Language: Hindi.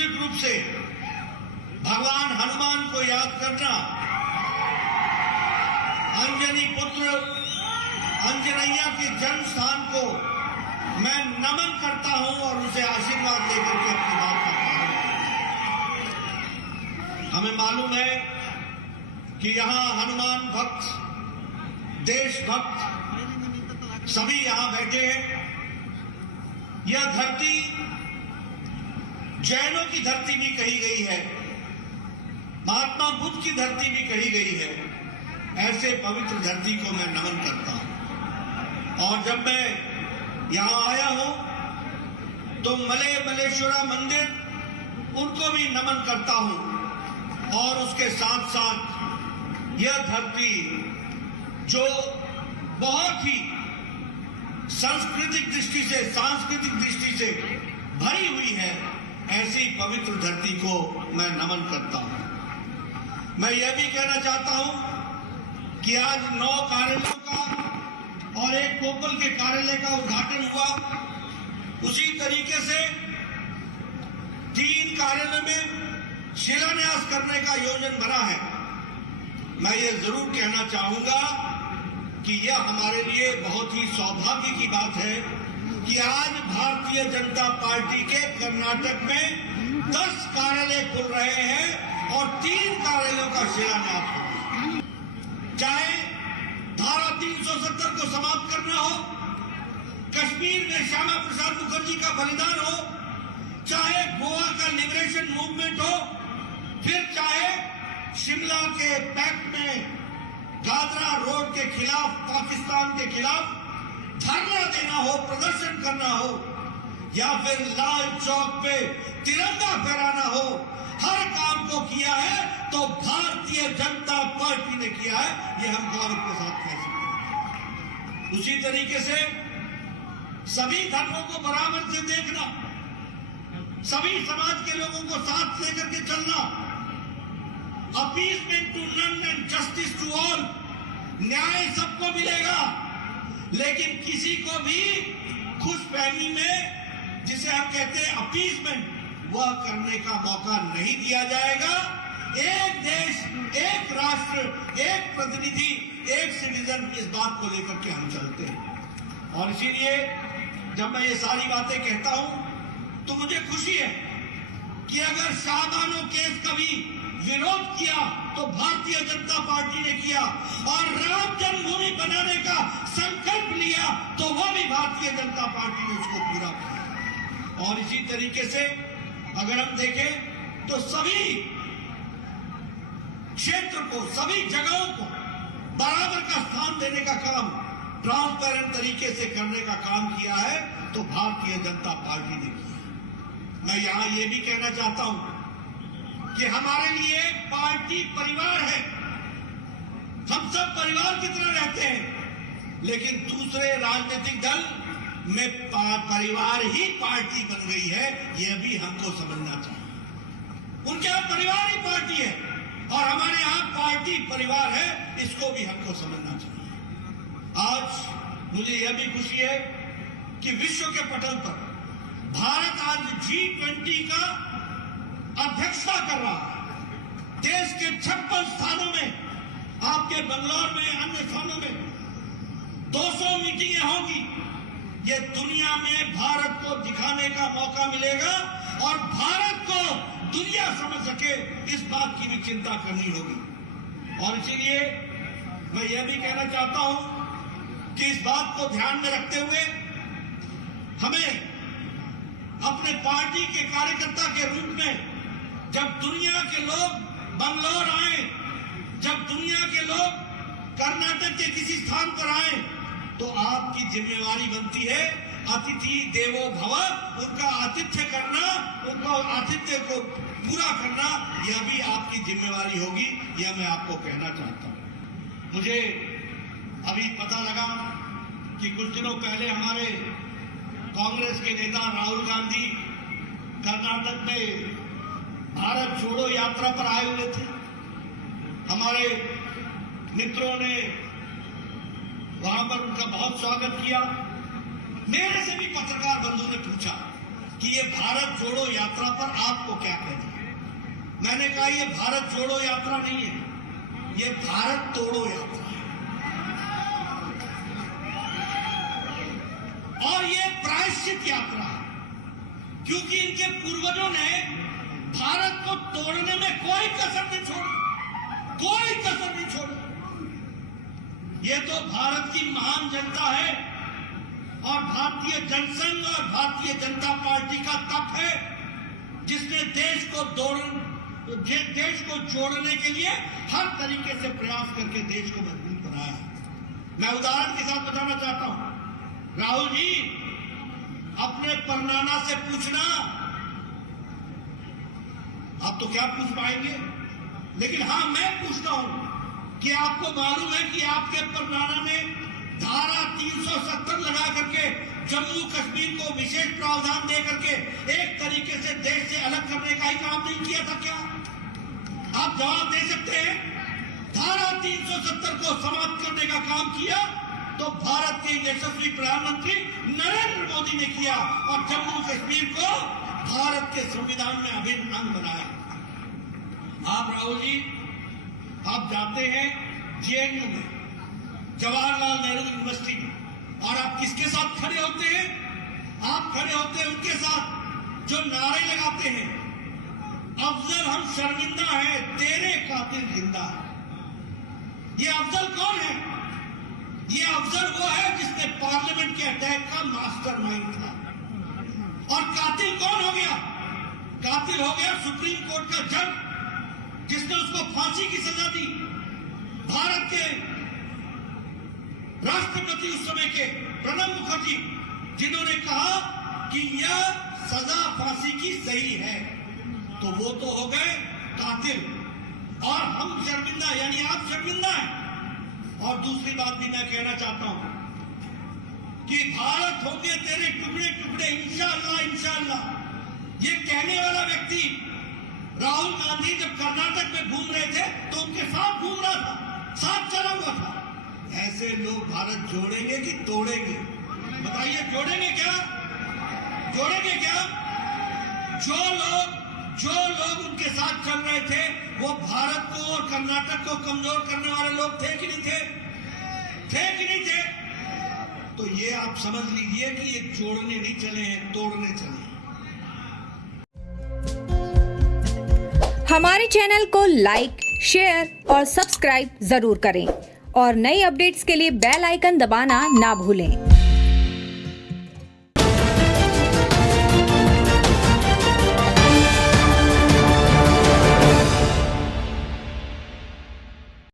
निश्चित रूप से भगवान हनुमान को याद करना, अंजनी पुत्र अंजनैया के जन्म स्थान को मैं नमन करता हूं और उसे आशीर्वाद लेकर के अपनी बात करता हूं। हमें मालूम है कि यहां हनुमान भक्त, देशभक्त सभी यहां बैठे हैं। यह धरती जैनों की धरती भी कही गई है, महात्मा बुद्ध की धरती भी कही गई है। ऐसे पवित्र धरती को मैं नमन करता हूं। और जब मैं यहां आया हूं तो मले मलेश्वरा मंदिर, उनको भी नमन करता हूं। और उसके साथ साथ यह धरती जो बहुत ही सांस्कृतिक दृष्टि से भरी हुई है, ऐसी पवित्र धरती को मैं नमन करता हूं। मैं यह भी कहना चाहता हूं कि आज 9 कार्यालयों का और एक कोपल के कार्यालय का उद्घाटन हुआ। उसी तरीके से 3 कार्यालय में शिलान्यास करने का योजना बना है। मैं ये जरूर कहना चाहूंगा कि यह हमारे लिए बहुत ही सौभाग्य की बात है कि आज भारतीय जनता पार्टी के कर्नाटक में 10 कार्यालय खुल रहे हैं और 3 कार्यालयों का शिलान्यास होगा। चाहे धारा 370 को समाप्त करना हो, कश्मीर में श्यामा प्रसाद मुखर्जी का बलिदान हो, चाहे गोवा का लिबरेशन मूवमेंट हो, फिर चाहे शिमला के पैक्ट में दादरा रोड के खिलाफ, पाकिस्तान के खिलाफ धरना देना हो, प्रदर्शन करना हो, या फिर लाल चौक पे तिरंगा फहराना हो, हर काम को किया है तो भारतीय जनता पार्टी ने किया है। ये हम गौरव के साथ कह सकते हैं। उसी तरीके से सभी धर्मों को बराबर से देखना, सभी समाज के लोगों को साथ लेकर के चलना, appeasement to none and justice to all, न्याय सबको मिलेगा, लेकिन किसी को भी खुशफहमी में, जिसे हम कहते हैं अपीसमेंट, वह करने का मौका नहीं दिया जाएगा। एक देश, एक राष्ट्र, एक प्रतिनिधि, एक सिटीजन, इस बात को लेकर के हम चलते हैं। और इसीलिए जब मैं ये सारी बातें कहता हूं तो मुझे खुशी है कि अगर शाहबानो केस का भी विरोध किया तो भारतीय जनता पार्टी ने किया, और राम जन्मभूमि बनाने का संकल्प लिया तो वह भी भारतीय जनता पार्टी ने उसको पूरा किया। और इसी तरीके से अगर हम देखें तो सभी क्षेत्र को, सभी जगहों को बराबर का स्थान देने का काम, ट्रांसपेरेंट तरीके से करने का काम किया है तो भारतीय जनता पार्टी ने किया। मैं यहां यह भी कहना चाहता हूं कि हमारे लिए पार्टी परिवार है। हम सब परिवार की तरह रहते हैं, लेकिन दूसरे राजनीतिक दल में परिवार ही पार्टी बन गई है, यह भी हमको समझना चाहिए। उनके यहां परिवार ही पार्टी है और हमारे यहां पार्टी परिवार है, इसको भी हमको समझना चाहिए। आज मुझे यह भी खुशी है कि विश्व के पटल पर भारत आज G20 का अध्यक्षता कर रहा है। देश के 56 स्थानों में, आपके बंगलौर में, अन्य स्थानों में 200 मीटिंगें होगी। ये दुनिया में भारत को दिखाने का मौका मिलेगा और भारत को दुनिया समझ सके, इस बात की भी चिंता करनी होगी। और इसीलिए मैं यह भी कहना चाहता हूं कि इस बात को ध्यान में रखते हुए हमें अपने पार्टी के कार्यकर्ता के रूप में, जब दुनिया के लोग बंगलौर आए, जब दुनिया के लोग कर्नाटक के किसी स्थान पर आए, तो आपकी जिम्मेवारी बनती है अतिथि देवो भव, उनका आतिथ्य करना, उनको आतिथ्य को पूरा करना, यह भी आपकी जिम्मेवारी होगी। यह मैं आपको कहना चाहता हूं। मुझे अभी पता लगा कि कुछ दिनों पहले हमारे कांग्रेस के नेता राहुल गांधी कर्नाटक में भारत छोड़ो यात्रा पर आए हुए थे। हमारे मित्रों ने वहां पर उनका बहुत स्वागत किया। मेरे से भी पत्रकार बंधु ने पूछा कि ये भारत जोड़ो यात्रा पर आपको क्या कहना है। मैंने कहा ये भारत जोड़ो यात्रा नहीं है, ये भारत तोड़ो यात्रा है। और ये प्रायश्चित यात्रा है, क्योंकि इनके पूर्वजों ने भारत को तोड़ने में कोई कसर नहीं छोड़ी, कोई कसर नहीं छोड़ी। ये तो भारत की महान जनता है और भारतीय जनसंघ और भारतीय जनता पार्टी का तप है, जिसने देश को जोड़ने के लिए हर तरीके से प्रयास करके देश को मजबूत बनाया है। मैं उदाहरण के साथ बताना चाहता हूं, राहुल जी अपने परनाना से पूछना, आप तो क्या पूछ पाएंगे, लेकिन हां मैं पूछता हूं कि आपको मालूम है कि आपके परनाना ने धारा 370 लगा करके जम्मू कश्मीर को विशेष प्रावधान दे करके एक तरीके से देश से अलग करने का ही काम नहीं किया था क्या? आप जवाब दे सकते हैं? धारा 370 को समाप्त करने का काम किया तो भारत के यशस्वी प्रधानमंत्री नरेंद्र मोदी ने किया और जम्मू कश्मीर को भारत के संविधान में अभिन्न अंग बनाया। आप राहुल जी, आप जाते हैं जेएनयू में, जवाहरलाल नेहरू यूनिवर्सिटी में, और आप किसके साथ खड़े होते हैं? आप खड़े होते हैं उनके साथ जो नारे लगाते हैं, अफजल हम शर्मिंदा है, तेरे कातिल जिंदा है। ये अफजल कौन है? ये अफजल वो है जिसने पार्लियामेंट के अटैक का मास्टरमाइंड था। और कातिल कौन हो गया? कातिल हो गया सुप्रीम कोर्ट का जज, जिसने उसको फांसी की सजा दी। भारत के राष्ट्रपति उस समय के प्रणब मुखर्जी, जिन्होंने कहा कि यह सजा फांसी की सही है, तो वो तो हो गए कातिल। और हम शर्मिंदा, यानी आप शर्मिंदा हैं। और दूसरी बात भी मैं कहना चाहता हूं कि भारत होंगे तेरे टुकड़े टुकड़े इंशाअल्लाह इंशाअल्लाह, ये कहने वाला व्यक्ति राहुल गांधी जब कर्नाटक में घूम रहे थे तो उनके साथ घूम रहा था, साथ चला हुआ था। ऐसे लोग भारत जोड़ेंगे कि तोड़ेंगे? बताइए, जोड़ेंगे क्या? जोड़ेंगे क्या? जो लोग उनके साथ चल रहे थे वो भारत को और कर्नाटक को कमजोर करने वाले लोग थे कि नहीं थे? थे कि नहीं थे? तो ये आप समझ लीजिए कि ये जोड़ने नहीं चले हैं, तोड़ने चले हैं। हमारे चैनल को लाइक, शेयर और सब्सक्राइब जरूर करें और नई अपडेट्स के लिए बेल आइकन दबाना ना भूलें।